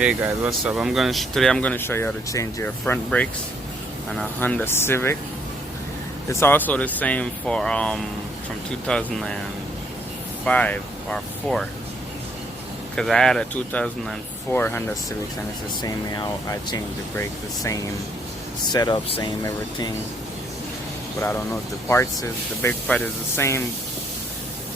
Hey guys, what's up? Today I'm gonna show you how to change your front brakes on a Honda Civic. It's also the same for from 2005 or 4, because I had a 2004 Honda Civic and it's the same how I changed the brakes, the same setup, same everything. But I don't know if the brake part is the same.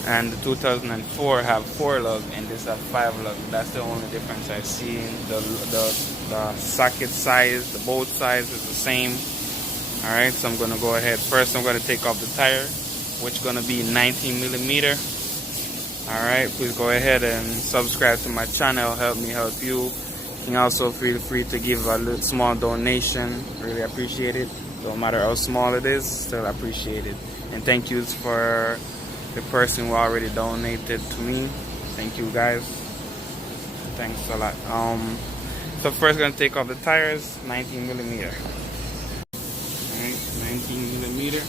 And the 2004 have 4 lug and this have 5 lug. That's the only difference I see. The socket size, the bolt size is the same. Alright, so I'm gonna go ahead. First I'm gonna take off the tire, which is gonna be 19 millimeter. Alright, please go ahead and subscribe to my channel, help me help you. You can also feel free to give a little small donation. Really appreciate it. No matter how small it is, still appreciate it. And thank yous for the person who already donated to me. Thank you guys. Thanks a lot. So first gonna take off the tires, 19 millimeter. Alright, 19 millimeter.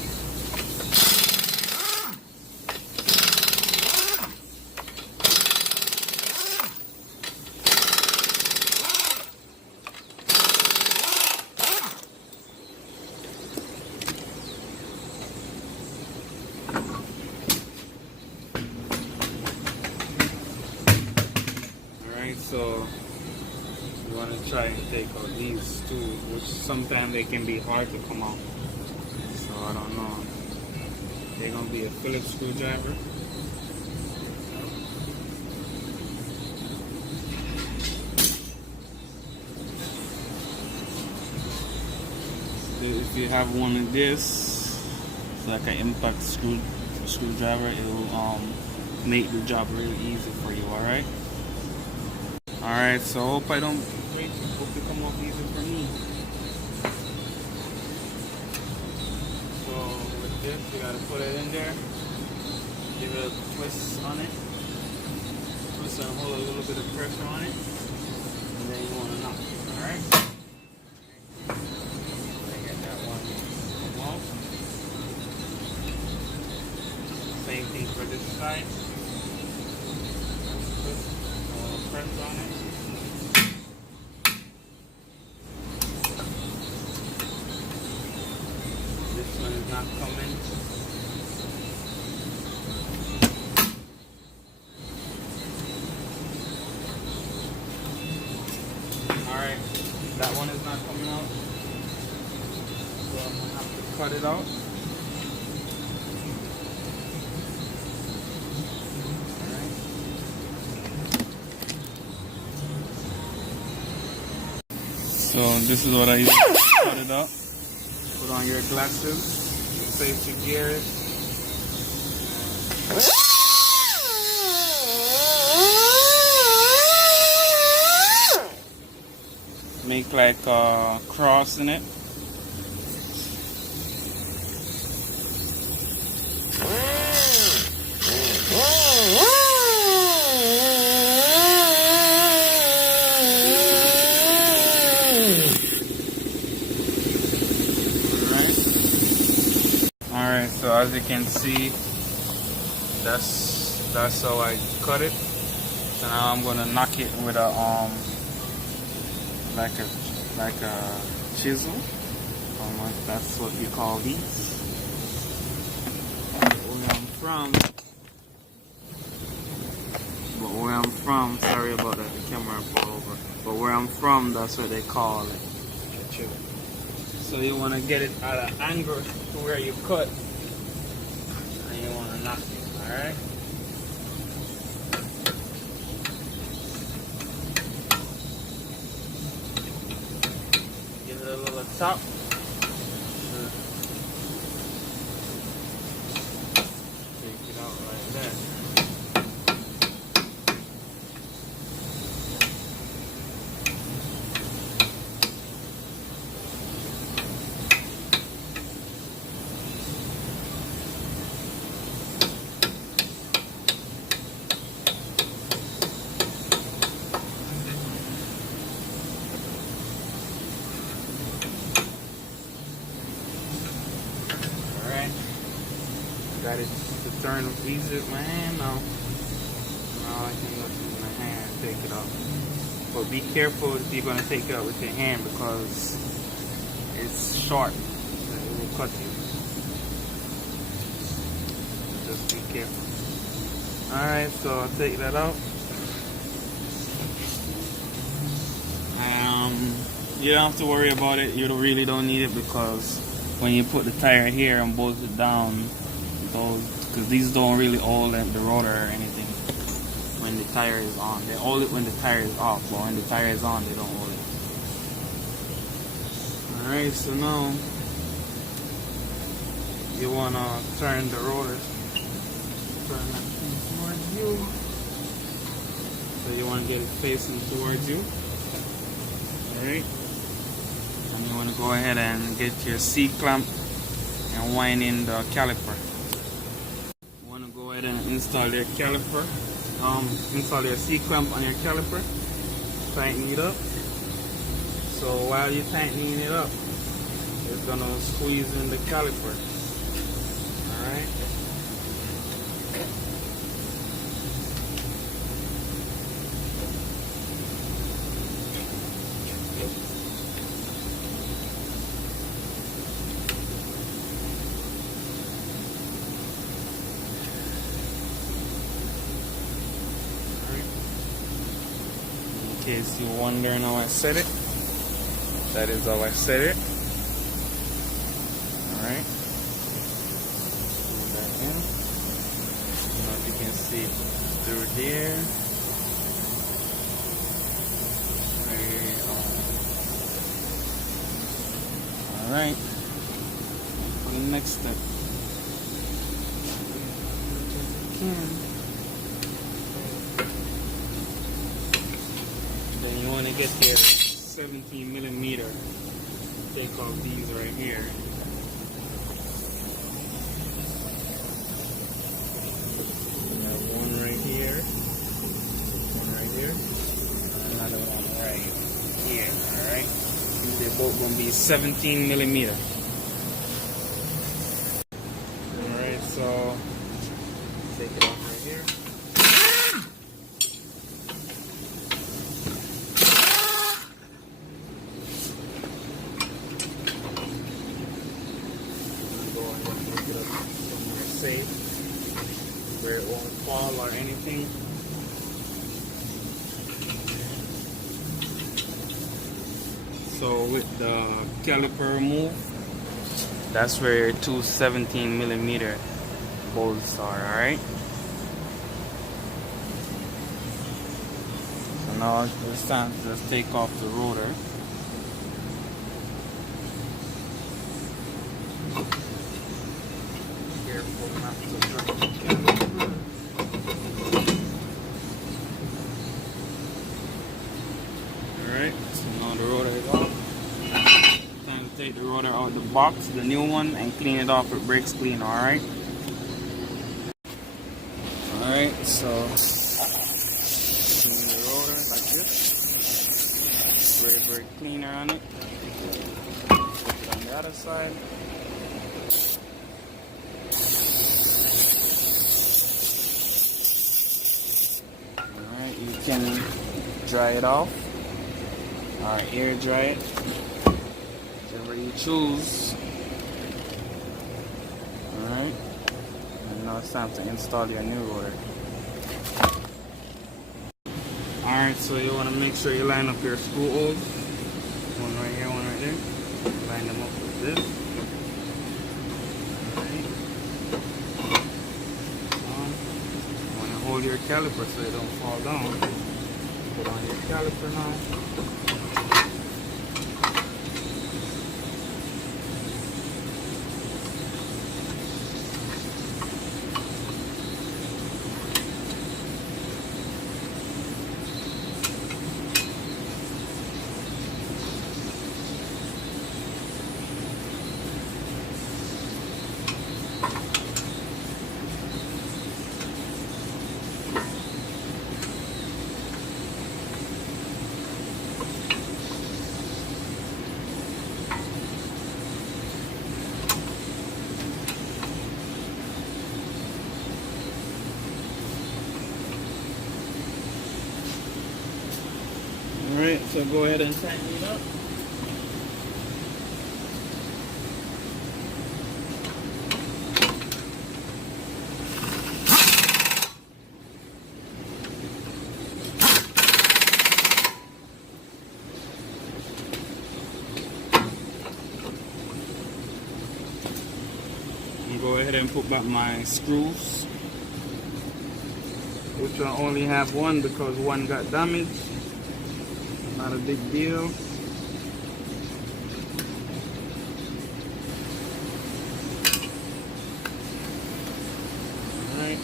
So you want to try and take out these two, which sometimes they can be hard to come out. So I don't know. They're gonna be a Phillips screwdriver. If you have one of this, it's like an impact screwdriver. It will make the job really easy for you. All right. Alright, so hope I don't break it. Hope it come off easy for me. So with this, you gotta put it in there. Give it a twist on it. Twist and hold a little bit of pressure on it. And then you wanna knock it, alright? Get that one off. Same thing for this side. Press on it. This one is not coming. Alright, that one is not coming out. So I'm gonna have to cut it out. So this is what I use to cut it up. Put on your glasses, safety gears. Make like a cross in it. Alright, so as you can see, that's how I cut it. So now I'm gonna knock it with a like a chisel. That's what you call these. Where I'm from, sorry about that, the camera fall over. But where I'm from, that's what they call it, a chisel. So you want to get it at an angle to where you cut, and you want to knock it, alright? Give it a little tap. Take it out right there. Got it to turn easy with my hand now. Now I can look in my hand, take it off. But be careful if you're going to take it out with your hand because it's sharp. It will cut you. Just be careful. Alright, so I'll take that out. You don't have to worry about it. You really don't need it because when you put the tire here and bolt it down, because these don't really hold the rotor or anything when the tire is on. They hold it when the tire is off, but when the tire is on, they don't hold it. Alright, so now you want to turn the rotor. Turn that thing towards you. So you want to get it facing towards you. Alright. And you want to go ahead and get your C-clamp and wind in the caliper. You want to go ahead and install your caliper. Install your C-clamp on your caliper. Tighten it up. So while you're tightening it up, it's going to squeeze in the caliper. Alright. In case you're wondering how I set it, that is how I set it. Alright. Put that in. I don't know if you can see it through there. Alright. For the next step. Then you want to get your 17mm. Take off these right here. You have one right here, and another one right here. Alright? They're both going to be 17mm. Alright, so take it off right here. Safe where it won't fall or anything. So with the caliper removed, that's where your two 17mm bolts are. Alright, so now it's time to just take off the rotor. Alright, so now the rotor is off. Time to take the rotor out of the box, the new one, and clean it off with brakes cleaner. Alright? Alright, so clean the rotor like this. Spray brake cleaner on it. Put it on the other side. You can dry it off or air dry it, whichever you choose. Alright, and now it's time to install your new rotor. Alright, so you want to make sure you line up your screw holes. One right here, one right there. Line them up with this. Hold your caliper so it don't fall down. Put on your caliper now. Alright, so go ahead and tighten it up. Go ahead and put back my screws, which I only have one because one got damaged. Not a big deal. Alright.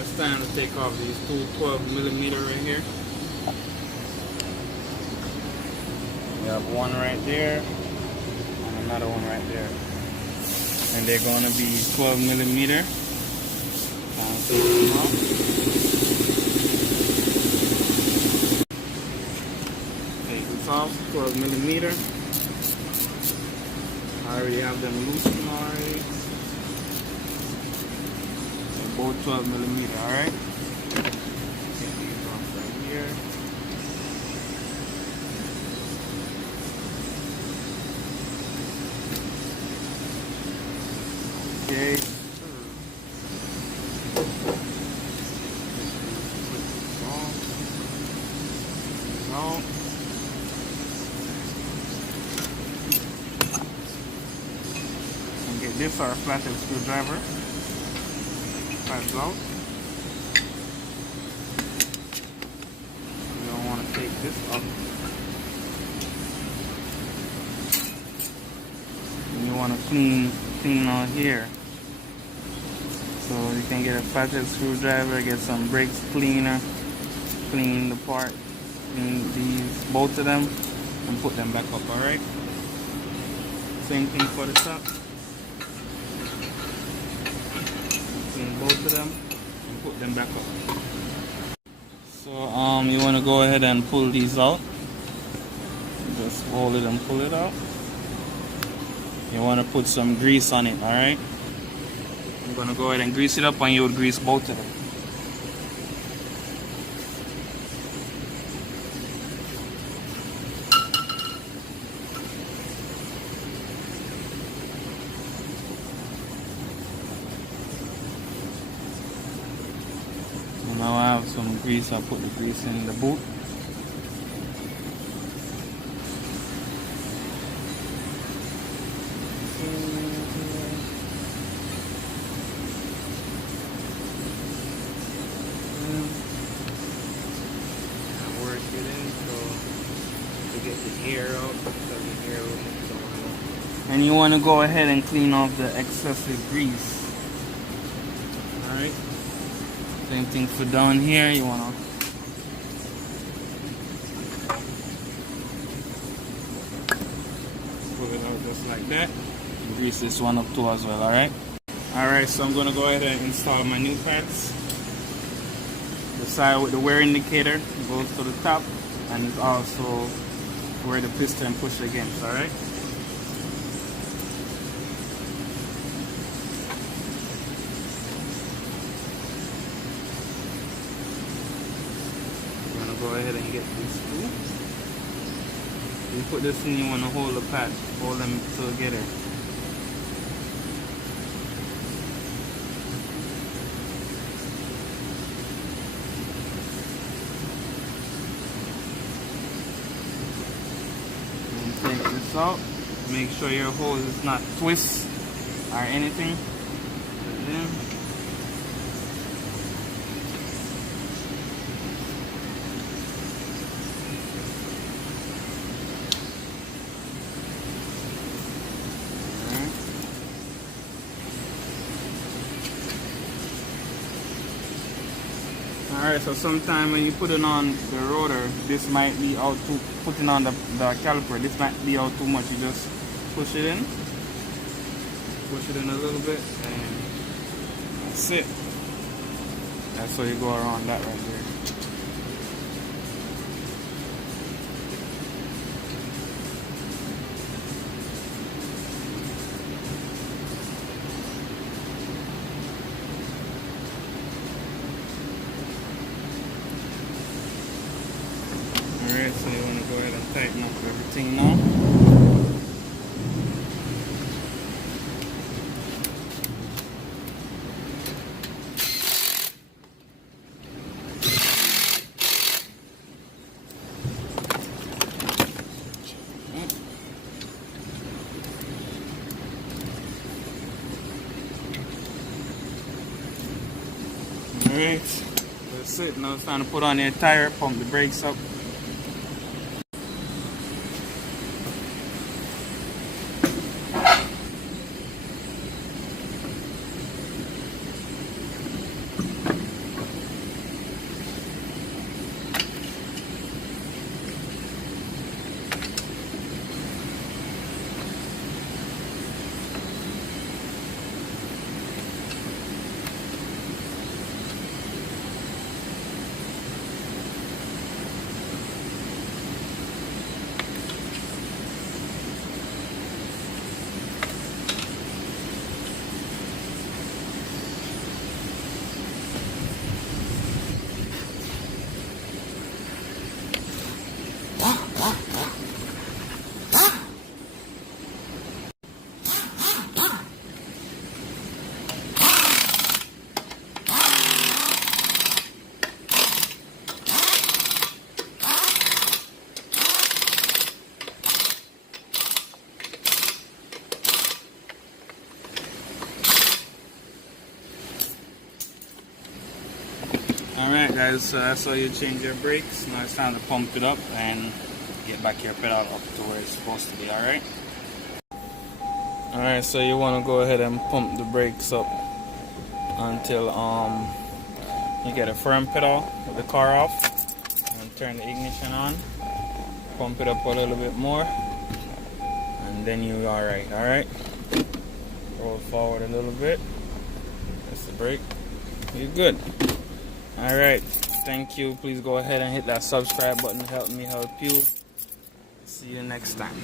It's time to take off these two 12mm right here. We have one right there and another one right there, and they're going to be 12mm. Take them off. Take this off, 12mm. I already have them loosened already. They're both 12mm, alright? Take these off right here. Okay. And get this our flathead screwdriver. Pads out. You don't want to take this up. And you want to clean on here. So you can get a flathead screwdriver, get some brakes cleaner, clean the part, clean these, both of them, and put them back up, alright? Same thing for the top. Clean both of them and put them back up. So you want to go ahead and pull these out. Just hold it and pull it out. You want to put some grease on it, alright? I'm going to go ahead and grease it up, and you would grease both of them. So now I have some grease. I'll put the grease in the boot. And you want to go ahead and clean off the excessive grease. Alright. Same thing for down here. You want to pull it out just like that. And grease this one up too as well, alright? Alright, so I'm going to go ahead and install my new pads. The side with the wear indicator goes to the top, and it's also where the piston push against, alright? We're gonna go ahead and get these two. You put this in, you want to hold the pad, hold them together. Take this out. Make sure your hose is not twist or anything. And then alright, so sometime when you put it on the rotor, this might be out too, putting on the caliper, this might be out too much. You just push it in a little bit, and that's it. That's how you go around that right there. Alright, so you want to go ahead and tighten up everything now. Alright, that's it. Now it's time to put on your tire, pump the brakes up. Alright guys, so that's how you change your brakes. Now it's time to pump it up and get back your pedal up to where it's supposed to be, alright? Alright, so you want to go ahead and pump the brakes up until you get a firm pedal with the car off, and turn the ignition on. Pump it up a little bit more, and then you're alright? Roll forward a little bit. That's the brake. You're good. Alright, thank you. Please go ahead and hit that subscribe button to help me help you. See you next time.